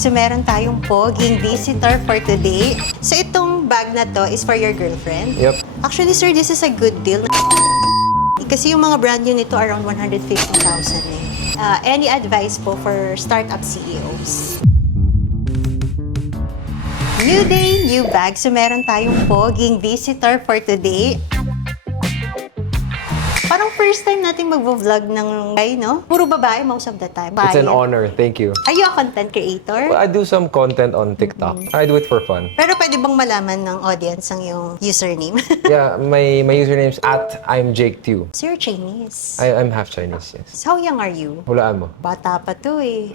So meron tayong poging visitor for today. So itong bag na to is for your girlfriend? Yep. Actually, sir, this is a good deal. Kasi yung mga brand new nito around 150,000 eh. Any advice po for startup CEOs? New day, new bag. So meron tayong poging visitor for today. Parang first time natin mag-vlog ng guy, no? Puro babae most of the time. It's an Bayan. honor. Thank you. Are you a content creator? Well, I do some content on TikTok. I do it for fun. Pero pwede bang malaman ng audience ang yung username? Yeah, my username's @I'm Jake Tew. So you're Chinese. I'm half Chinese, yes. So how young are you? Hulaan mo. Bata pa to eh.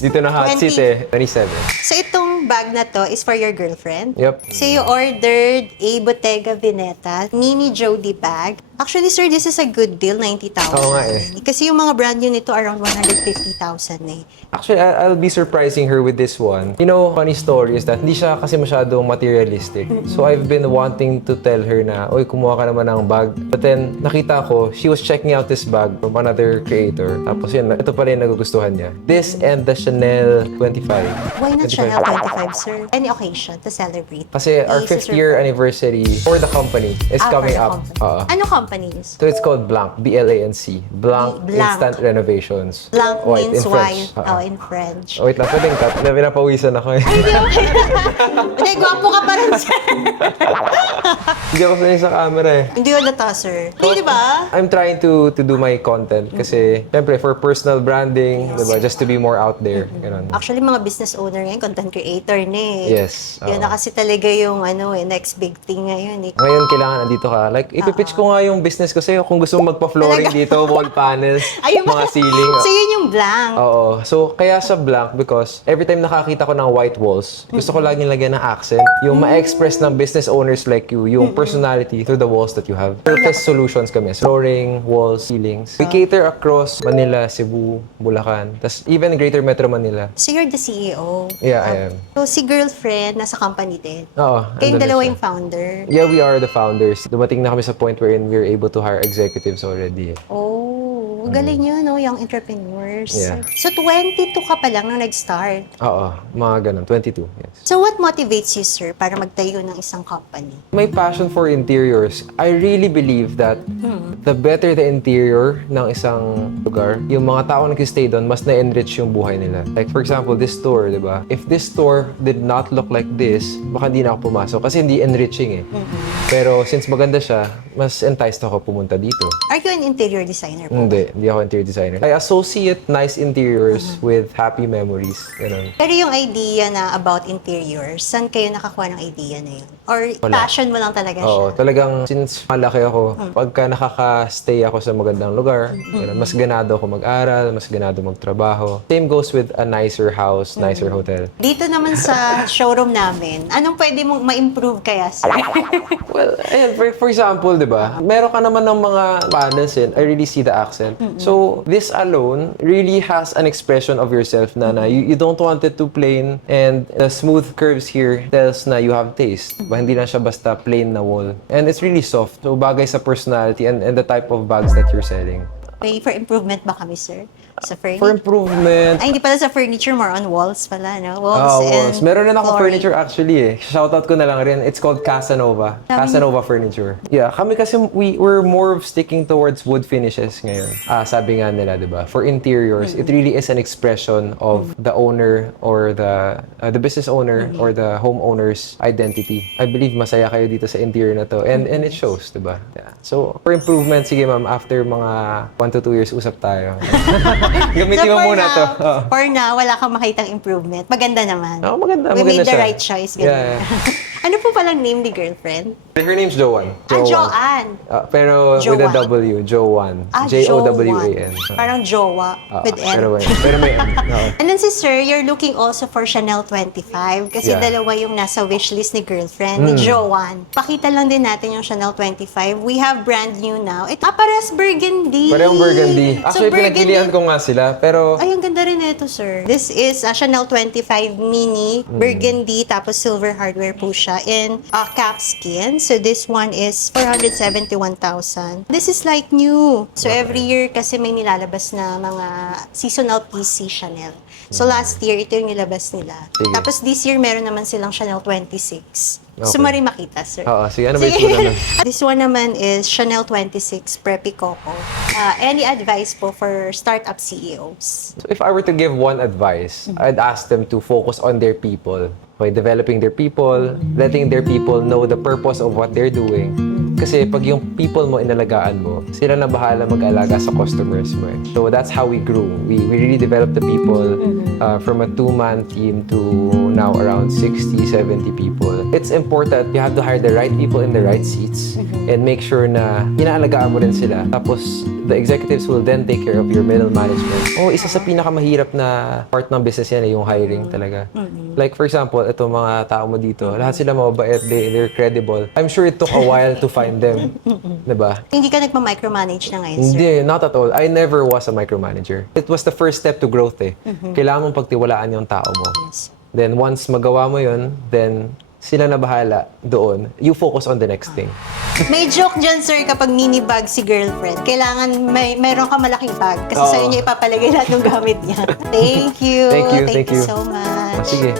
Dito na hot 20. seat eh. 27. So itong bag na to is for your girlfriend? Yep. So you ordered a Bottega Veneta mini Jody bag. Actually, sir, this is a good deal, 90,000. Oo nga eh. Kasi yung mga brand new nito around 150,000 eh. Actually, I'll be surprising her with this one. You know, funny story is that hindi siya kasi masyadong materialistic. So I've been wanting to tell her na, oy, kumuha ka naman ng bag. But then, nakita ko, she was checking out this bag from another creator. Tapos yun, ito pala yung nagugustuhan niya. This and the Chanel 25. Why not Chanel 25, sir? Any occasion to celebrate? Kasi our This is 5th year your- anniversary for the company is for coming the up. company. Ano company is? So it's called Blanc, B-L-A-N-C. Blanc, Blanc. Instant Renovations. Blanc Wait, means in wine. French. Oh, in French. Oh, wait lang, pwedeng cut. Pinapawisan ako eh. Hindi, okay. Hindi, gwapo ka pa rin, sir. Hindi ako sanay sa camera eh. Hindi ko nata, sir. Hindi, di ba? I'm trying to do my content kasi, syempre, for personal branding, diba? Just to be more out there. Ganun. Actually, mga business owner ngayon, content creator na eh. Yes. Yun na kasi talaga yung next big thing ngayon eh. Ngayon, kailangan nandito ka. Like, ipipitch ko nga yung business ko sa'yo kung gusto mo magpa-flooring Talaga? dito, wall panels, Ayun ba? mga ceiling. So, yun yung blank. Oo. So, kaya sa blank because every time nakakita ko ng white walls, gusto ko laging lagyan ng accent. Yung ma-express ng business owners like you, yung personality through the walls that you have. Surface solutions kami. Flooring, walls, ceilings. We cater across Manila, Cebu, Bulacan, tas even Greater Metro Manila. So, you're the CEO. Yeah, I am. So, si girlfriend, nasa company din. Oo. Kayong andun na dalawa siya. yung founder. Yeah, we are the founders. Dumating na kami sa point wherein we're able to hire executives already. Oh, galing yun, no? Young entrepreneurs. Yeah. So, 22 ka pa lang nung nag-start. Oo, mga ganun. 22, yes. So, what motivates you, sir, para magtayo ng isang company? My passion for interiors, I really believe that the better the interior ng isang lugar, yung mga tao nag-stay doon, mas na-enrich yung buhay nila. Like for example, this store, di ba? If this store did not look like this, baka hindi na ako pumasok kasi hindi enriching eh. Pero since maganda siya, mas enticed ako pumunta dito. Are you an interior designer po? Hindi ako interior designer. I associate nice interiors with happy memories. Ganun. Pero yung idea na about interiors, saan kayo nakakuha ng idea na yun? Or Wala. passion mo lang talaga siya? Oo, talagang since malaki ako, pagka nakaka-stay ako sa magandang lugar, ganun, mas ganado ako mag-aral, mas ganado magtrabaho. Same goes with a nicer house, nicer hotel. Dito naman sa showroom namin, anong pwede mong ma-improve kaya, sir? Well, ayan, for example, di ba, meron ka naman ng mga panels in, I really see the accent. So, this alone really has an expression of yourself na you don't want it too plain and the smooth curves here tells na you have taste. Hindi na siya basta plain na wall. And it's really soft. So, bagay sa personality and the type of bags that you're selling. May for improvement ba kami, sir? Sa For furniture? improvement, Ay, hindi pala sa furniture, more on walls pala, no? Walls walls. and Meron na akong flooring. furniture actually eh. Shoutout ko na lang rin. It's called Casanova. Casanova Furniture. Yeah, kami kasi we're more of sticking towards wood finishes ngayon. Sabi nga nila, di ba? For interiors, it really is an expression of the owner or the business owner or the homeowner's identity. I believe masaya kayo dito sa interior na to and it shows, di ba? Yeah. So, for improvement, sige ma'am, after mga 1 to 2 years, usap tayo. Gamitin mo muna to. Oh. For now, wala kang makitang improvement. Maganda naman. Oh, maganda. We made maganda the siya. right choice. Ganun. Yeah. Ano po palang name ni girlfriend? Her name's Joanne. Joanne. Pero with a Joanne. W, Joanne. Jowan. Parang jowa with N. Pero may N. Oo. And then si sir, you're looking also for Chanel 25 kasi Yeah. dalawa yung nasa wishlist ni girlfriend, ni Joanne. Pakita lang din natin yung Chanel 25. We have brand new now. Parehas burgundy. Parehong burgundy. Actually, burgundy. pinagpilihan ko nga sila, pero Ay, ang ganda rin ito, sir. This is a Chanel 25 mini, burgundy, tapos silver hardware po siya in calfskin. So this one is 471,000. This is like new. So every year kasi may nilalabas na mga seasonal piece si Chanel. So last year, ito yung nilabas nila. Sige. Tapos this year, meron naman silang Chanel 26. Gusto Okay. mo rin makita, sir? Oo, sige. Ano ba yung Sige. tsura nun? This one naman is Chanel 26 Preppy Coco. Any advice po for startup CEOs? So if I were to give one advice, I'd ask them to focus on their people. By developing their people, letting their people know the purpose of what they're doing. Kasi pag yung people mo inalagaan mo, sila na bahala mag-alaga sa customers mo. So that's how we grew. We really developed the people from a 2-man team to now around 60, 70 people. It's important you have to hire the right people in the right seats and make sure na inaalagaan mo rin sila. Tapos the executives will then take care of your middle management. Oh, isa sa pinakamahirap na part ng business yan yung hiring talaga. Like for example, ito mga tao mo dito, lahat sila mababait, they're credible. I'm sure it took a while to find them. Diba? Hindi ka nagpa-micromanage na ngayon, sir? Hindi, not at all. I never was a micromanager. It was the first step to growth eh. Kailangan mong pagtiwalaan yung tao mo. Yes. Then once magawa mo yun, then sila na bahala doon. You focus on the next thing. May joke dyan, sir, kapag mini bag si girlfriend. Kailangan mayroon ka malaking bag kasi Oo. sa'yo niya ipapalagay lahat ng gamit niya. Thank you. Thank you, thank you. so much. Sige.